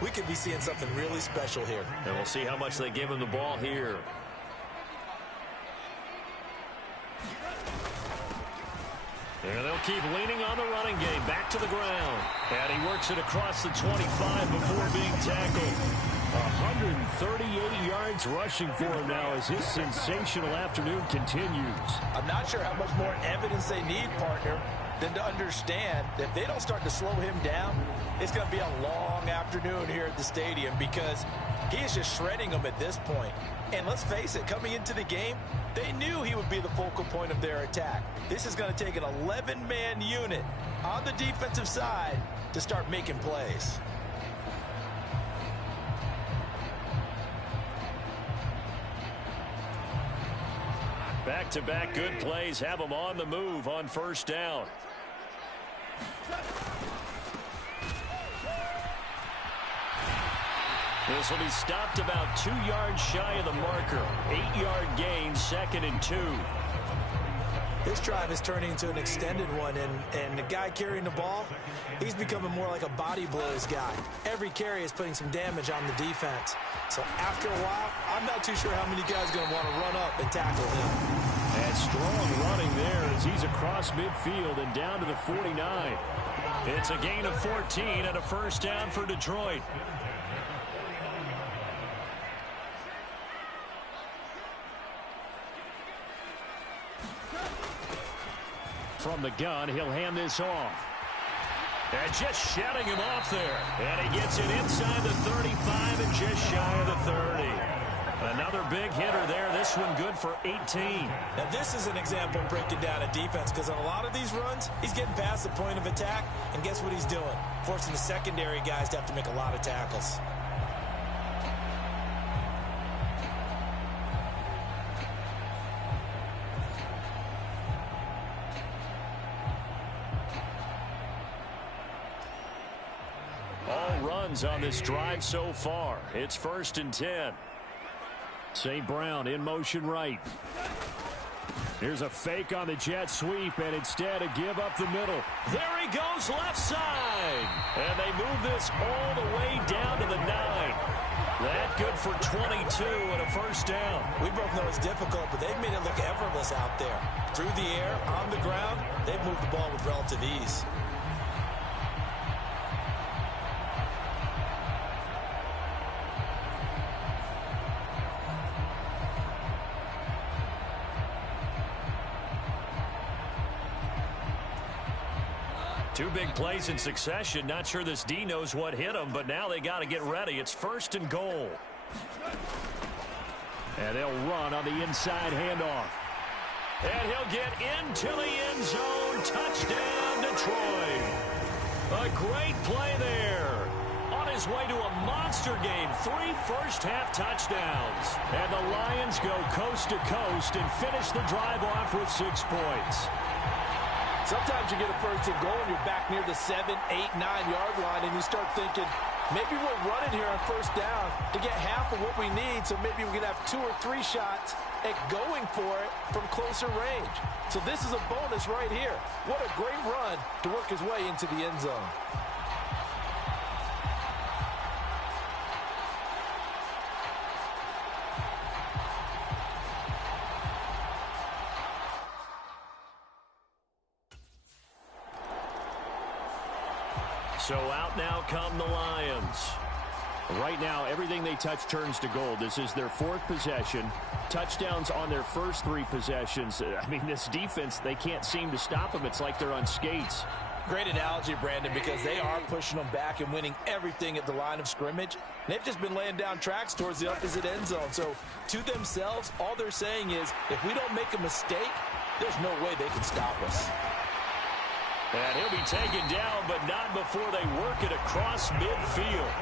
We could be seeing something really special here. And we'll see how much they give him the ball here. And they'll keep leaning on the running game. Back to the ground. And he works it across the 25 before being tackled. 138 yards rushing for him now as his sensational afternoon continues. I'm not sure how much more evidence they need, partner, than to understand that if they don't start to slow him down, it's going to be a long afternoon here at the stadium because he is just shredding them at this point. And let's face it, coming into the game, they knew he would be the focal point of their attack. This is going to take an 11-man unit on the defensive side to start making plays. Back-to-back good plays have them on the move on first down. This will be stopped about 2 yards shy of the marker. 8-yard gain, 2nd and 2. This drive is turning into an extended one, and the guy carrying the ball, he's becoming more like a body blows guy. Every carry is putting some damage on the defense. So after a while, I'm not too sure how many guys are going to want to run up and tackle him. And strong running there as he's across midfield and down to the 49. It's a gain of 14 and a first down for Detroit. From the gun, he'll hand this off. And just shutting him off there. And he gets it inside the 35 and just shy of the 30. Another big hitter there. This one good for 18. Now, this is an example of breaking down a defense because on a lot of these runs, he's getting past the point of attack. And guess what he's doing? Forcing the secondary guys to have to make a lot of tackles. On this drive so far. It's 1st and 10. St. Brown in motion right. Here's a fake on the jet sweep, and instead a give up the middle. There he goes left side. And they move this all the way down to the 9. That good for 22 and a first down. We both know it's difficult, but they've made it look effortless out there. Through the air, on the ground, they've moved the ball with relative ease. Two big plays in succession. Not sure this D knows what hit him, but now they got to get ready. It's 1st and goal. And they'll run on the inside handoff. And he'll get into the end zone. Touchdown, Detroit. A great play there. On his way to a monster game. 3 first-half touchdowns. And the Lions go coast to coast and finish the drive off with 6 points. Sometimes you get a 1st and goal and you're back near the 7, 8, 9-yard line, and you start thinking, maybe we're running here on 1st down to get half of what we need, so maybe we can have 2 or 3 shots at going for it from closer range. So this is a bonus right here. What a great run to work his way into the end zone. So out now come the Lions. Right now, everything they touch turns to gold. This is their 4th possession. Touchdowns on their first 3 possessions. I mean, this defense, they can't seem to stop them. It's like they're on skates. Great analogy, Brandon, because they are pushing them back and winning everything at the line of scrimmage. They've just been laying down tracks towards the opposite end zone. So to themselves, all they're saying is, if we don't make a mistake, there's no way they can stop us. And he'll be taken down, but not before they work it across midfield.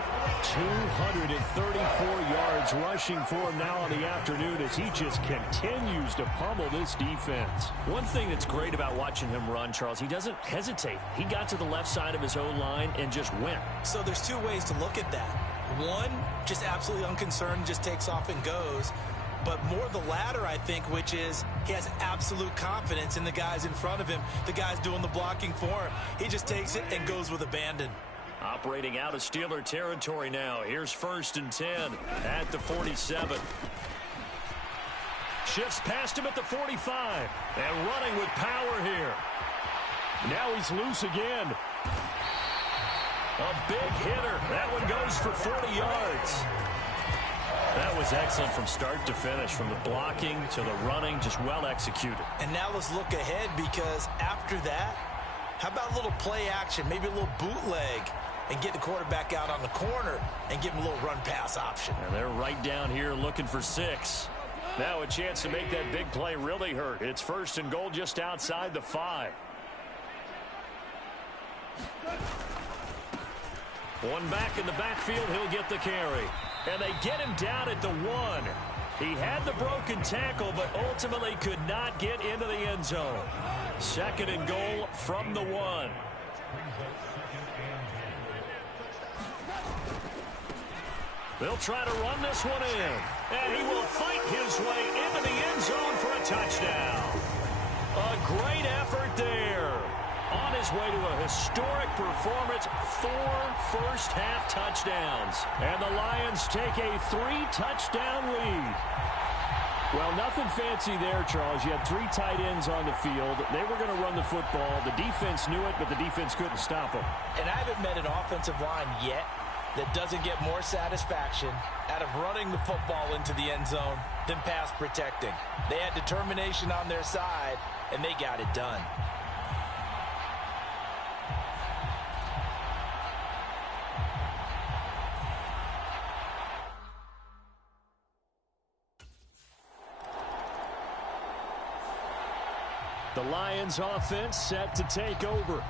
234 yards rushing for him now on the afternoon as he just continues to pummel this defense. One thing that's great about watching him run, Charles, he doesn't hesitate. He got to the left side of his O-line and just went. So there's 2 ways to look at that. One, just absolutely unconcerned, just takes off and goes. But more the latter, I think, which is he has absolute confidence in the guys in front of him, the guys doing the blocking for him. He just takes it and goes with abandon. Operating out of Steeler territory now. Here's 1st and 10 at the 47. Shifts past him at the 45. And running with power here. Now he's loose again. A big hitter. That one goes for 40 yards. That was excellent from start to finish, from the blocking to the running, just well executed. And now let's look ahead, because after that, how about a little play action, maybe a little bootleg, and get the quarterback out on the corner and give him a little run-pass option. And they're right down here looking for 6. Now a chance to make that big play really hurt. It's 1st and goal just outside the 5. One back in the backfield, he'll get the carry. And they get him down at the 1. He had the broken tackle, but ultimately could not get into the end zone. 2nd and goal from the 1. They'll try to run this one in. And he will fight his way into the end zone for a touchdown. A great effort there. On his way to a historic performance, 4 first-half touchdowns. And the Lions take a 3-touchdown lead. Well, nothing fancy there, Charles. You had 3 tight ends on the field. They were going to run the football. The defense knew it, but the defense couldn't stop them. And I haven't met an offensive line yet that doesn't get more satisfaction out of running the football into the end zone than pass protecting. They had determination on their side, and they got it done. The Lions offense set to take over.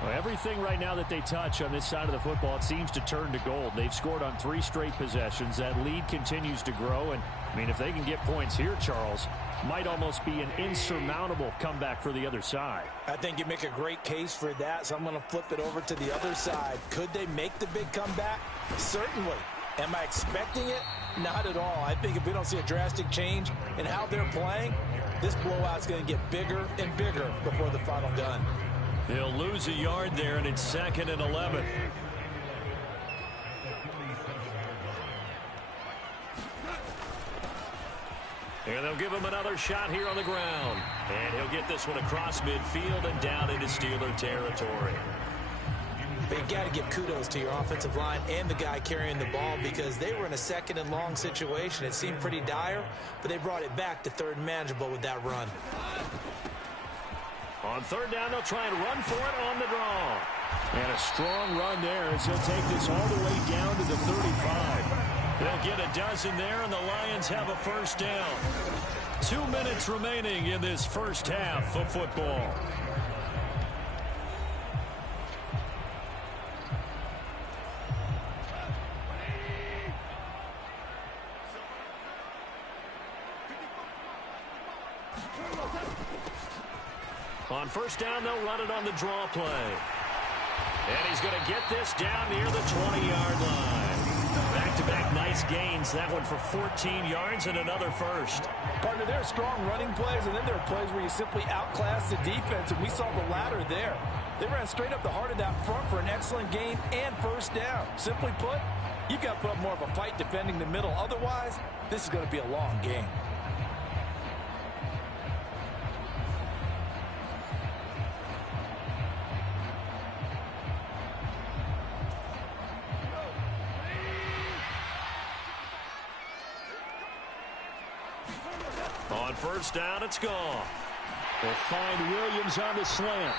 Well, everything right now that they touch on this side of the football, it seems to turn to gold. They've scored on 3 straight possessions. That lead continues to grow. And, I mean, if they can get points here, Charles, might almost be an insurmountable comeback for the other side. I think you make a great case for that, so I'm going to flip it over to the other side. Could they make the big comeback? Certainly. Am I expecting it? Not at all. I think if we don't see a drastic change in how they're playing, this blowout's going to get bigger and bigger before the final gun. They'll lose a yard there, and it's 2nd and 11. And they'll give him another shot here on the ground. And he'll get this one across midfield and down into Steeler territory. But you got to give kudos to your offensive line and the guy carrying the ball, because they were in a 2nd and long situation. It seemed pretty dire, but they brought it back to 3rd and manageable with that run. On third down, they'll try and run for it on the draw. And a strong run there as he'll take this all the way down to the 35. They'll get a dozen there, and the Lions have a first down. 2 minutes remaining in this first half of football. On first down, they'll run it on the draw play. And he's going to get this down near the 20-yard line. Back-to-back nice gains. That one for 14 yards and another first. Partner, there are strong running plays, and then there are plays where you simply outclass the defense, and we saw the latter there. They ran straight up the heart of that front for an excellent gain and first down. Simply put, you've got to put up more of a fight defending the middle. Otherwise, this is going to be a long game. On first down, it's gone. They'll find Williams on the slant.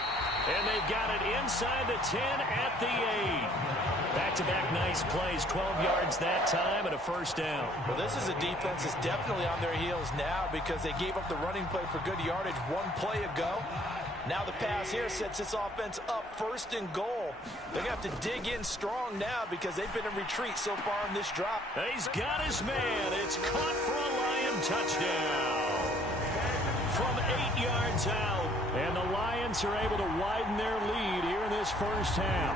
And they've got it inside the 10 at the 8. Back-to-back nice plays, 12 yards that time and a first down. Well, this is a defense that's definitely on their heels now because they gave up the running play for good yardage one play ago. Now the pass here sets this offense up first and goal. They're going to have to dig in strong now because they've been in retreat so far in this drive. He's got his man. It's caught for a Lion touchdown. From 8 yards out. And the Lions are able to widen their lead here in this first half.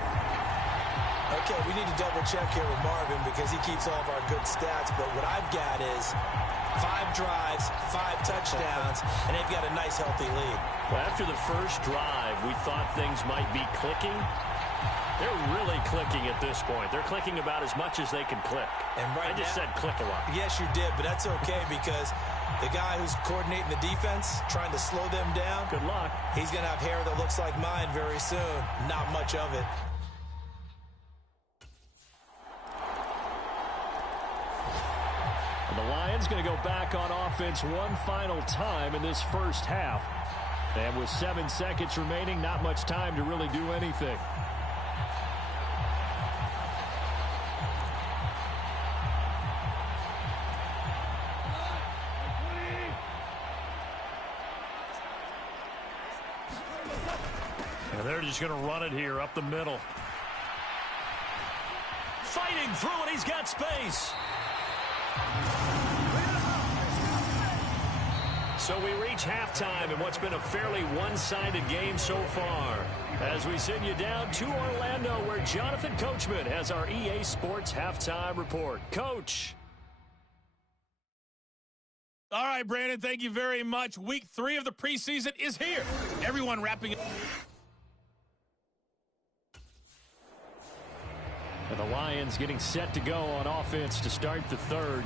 Okay, we need to double check here with Marvin because he keeps all of our good stats. But what I've got is 5 drives, 5 touchdowns, and they've got a nice, healthy lead. Well, after the first drive, we thought things might be clicking. They're really clicking at this point. They're clicking about as much as they can click. And I just said click a lot. Yes, you did, but that's okay because the guy who's coordinating the defense, trying to slow them down, good luck. He's going to have hair that looks like mine very soon. Not much of it. And the Lions going to go back on offense one final time in this first half. And with 7 seconds remaining, not much time to really do anything. And they're just going to run it here up the middle. Fighting through it, he's got space. So we reach halftime in what's been a fairly one-sided game so far. As we send you down to Orlando, where Jonathan Coachman has our EA Sports Halftime Report. Coach. All right, Brandon, thank you very much. Week 3 of the preseason is here. Everyone wrapping it. And the Lions getting set to go on offense to start the third.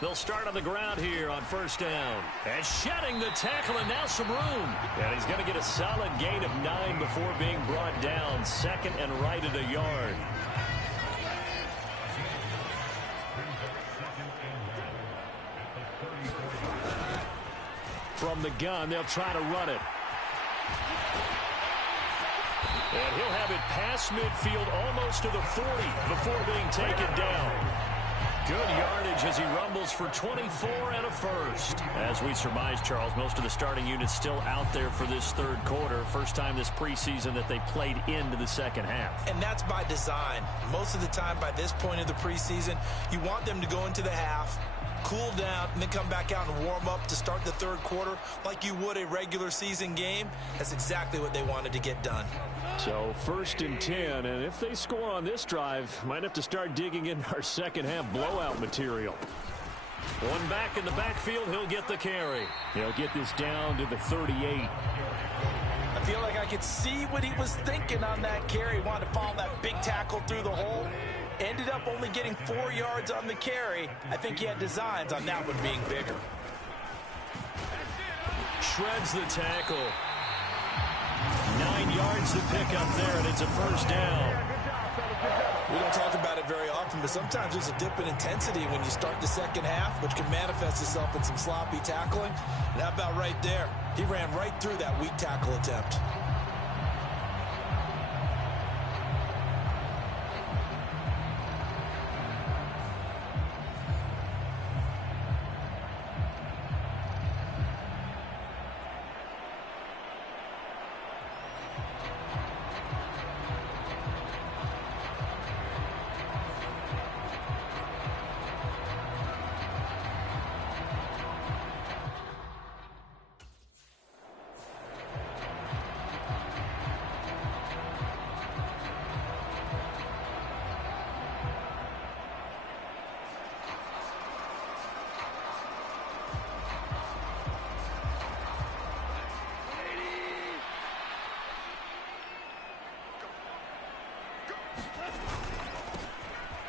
They'll start on the ground here on first down. And shedding the tackle, and now some room. And he's going to get a solid gain of 9 before being brought down. Second and right at a yard. From the gun, they'll try to run it. And he'll have it past midfield almost to the 40 before being taken down. Good yardage as he rumbles for 24 and a first. As we surmise, Charles, most of the starting units still out there for this third quarter. First time this preseason that they played into the second half. And that's by design. Most of the time by this point of the preseason, you want them to go into the half, cool down, and then come back out and warm up to start the third quarter like you would a regular season game. That's exactly what they wanted to get done. So first and 10, and if they score on this drive, might have to start digging in our second half blowout material. One back in the backfield, he'll get the carry. He'll get this down to the 38. I feel like I could see what he was thinking on that carry. Wanted to follow that big tackle through the hole. Ended up only getting 4 yards on the carry. I think he had designs on that one being bigger. Shreds the tackle. 9 yards to pick up there, and it's a first down. We don't talk about it very often, but sometimes there's a dip in intensity when you start the second half, which can manifest itself in some sloppy tackling. And how about right there? He ran right through that weak tackle attempt.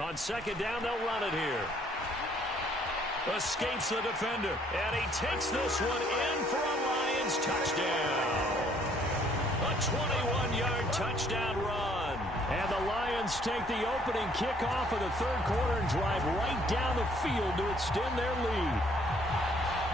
On second down, they'll run it here. Escapes the defender, and he takes this one in for a Lions touchdown. A 21-yard touchdown run. And the Lions take the opening kickoff of the third quarter and drive right down the field to extend their lead.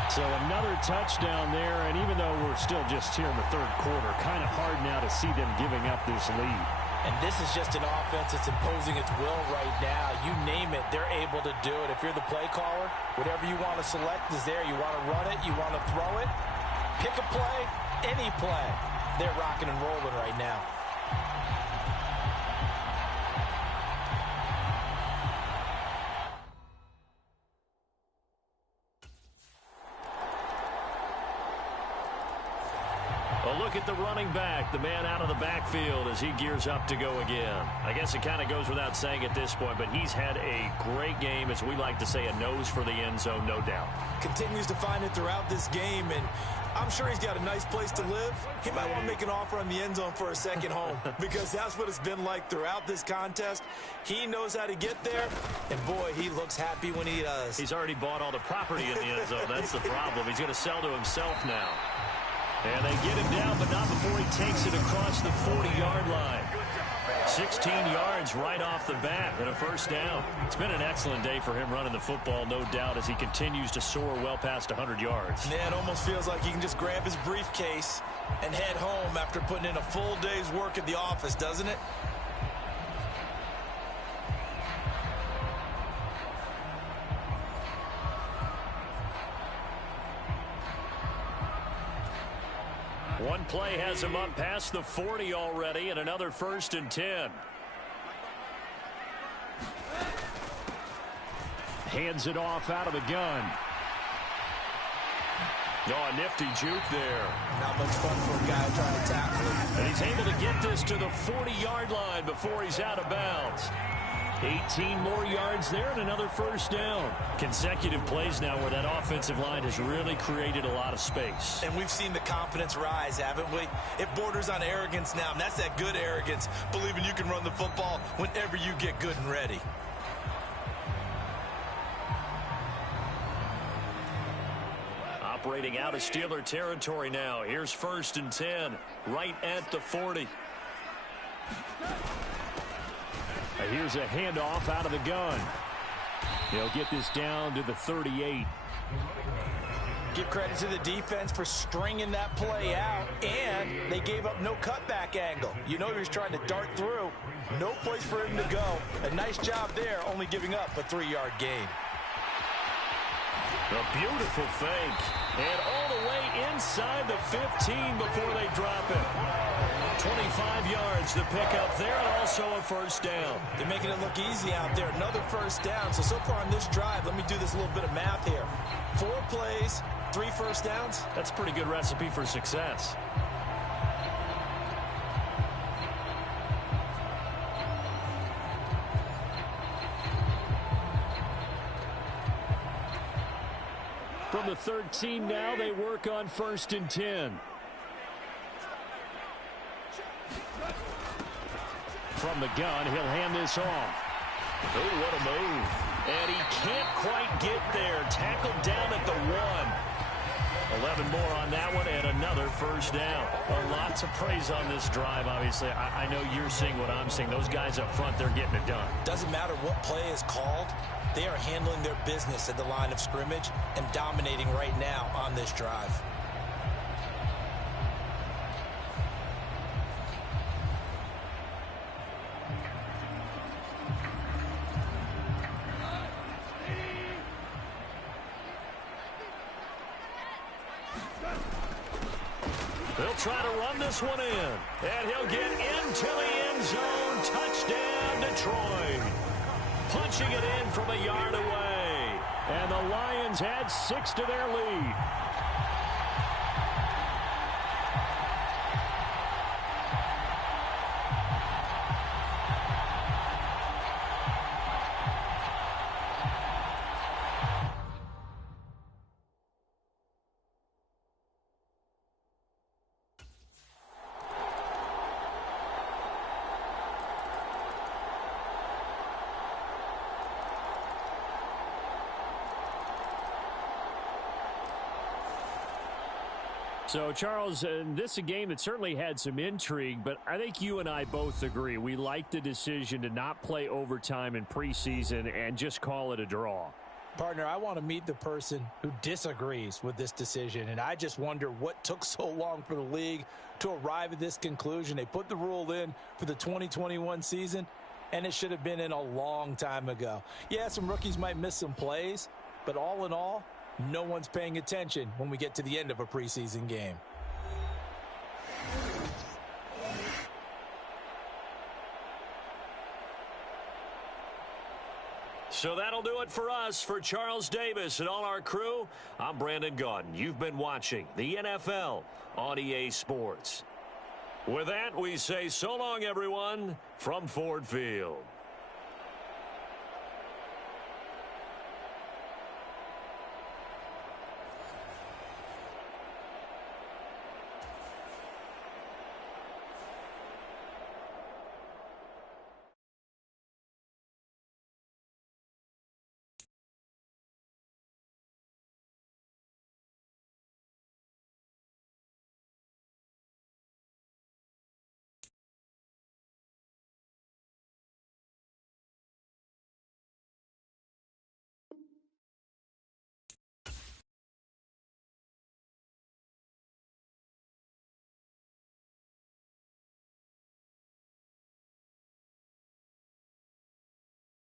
So another touchdown there, and even though we're still just here in the third quarter, kind of hard now to see them giving up this lead. And this is just an offense that's imposing its will right now. You name it, they're able to do it. If you're the play caller, whatever you want to select is there. You want to run it, you want to throw it, pick a play, any play. They're rocking and rolling right now. A look at the running back, the man out of the backfield as he gears up to go again. I guess it kind of goes without saying at this point, but he's had a great game, as we like to say, a nose for the end zone, no doubt. Continues to find it throughout this game, and I'm sure he's got a nice place to live. He might want to make an offer on the end zone for a second home because that's what it's been like throughout this contest. He knows how to get there, and boy, he looks happy when he does. He's already bought all the property in the end zone. That's the problem. He's going to sell to himself now. And they get him down, but not before he takes it across the 40-yard line. 16 yards right off the bat and a first down. It's been an excellent day for him running the football, no doubt, as he continues to soar well past 100 yards. Yeah, it almost feels like he can just grab his briefcase and head home after putting in a full day's work at the office, doesn't it? One play has him up past the 40 already, and another 1st and 10. Hands it off out of the gun. Oh, a nifty juke there. Not much fun for a guy trying to tackle him. And he's able to get this to the 40-yard line before he's out of bounds. 18 more yards there and another first down. Consecutive plays now where that offensive line has really created a lot of space. And we've seen the confidence rise, haven't we? It borders on arrogance now, and that's that good arrogance, believing you can run the football whenever you get good and ready. Operating out of Steeler territory now. Here's 1st and 10, right at the 40. Here's a handoff out of the gun. They'll get this down to the 38. Give credit to the defense for stringing that play out, and they gave up no cutback angle. You know he was trying to dart through. No place for him to go. A nice job there, only giving up a 3-yard gain. A beautiful fake. And all the way inside the 15 before they drop it. 25 yards to pick up there, and also a first down. They're making it look easy out there. Another first down. So far on this drive, let me do this little bit of math here. 4 plays, 3 first downs. That's a pretty good recipe for success. From the 13 now, they work on 1st and 10. From the gun, he'll hand this off. Oh, what a move. And he can't quite get there. Tackled down at the 1. 11 more on that one and another first down. Well, lots of praise on this drive, obviously. I know you're seeing what I'm seeing. Those guys up front, they're getting it done. Doesn't matter what play is called. They are handling their business at the line of scrimmage and dominating right now on this drive. They'll try to run this one in. And he'll get into the end zone. Touchdown, Detroit. Punching it in from a yard away. And the Lions add 6 to their lead. So, Charles, this is a game that certainly had some intrigue, but I think you and I both agree. We like the decision to not play overtime in preseason and just call it a draw. Partner, I want to meet the person who disagrees with this decision, and I just wonder what took so long for the league to arrive at this conclusion. They put the rule in for the 2021 season, and it should have been in a long time ago. Yeah, some rookies might miss some plays, but all in all, no one's paying attention when we get to the end of a preseason game. So that'll do it for us. For Charles Davis and all our crew, I'm Brandon Gaudin. You've been watching the NFL on EA Sports. With that, we say so long, everyone, from Ford Field.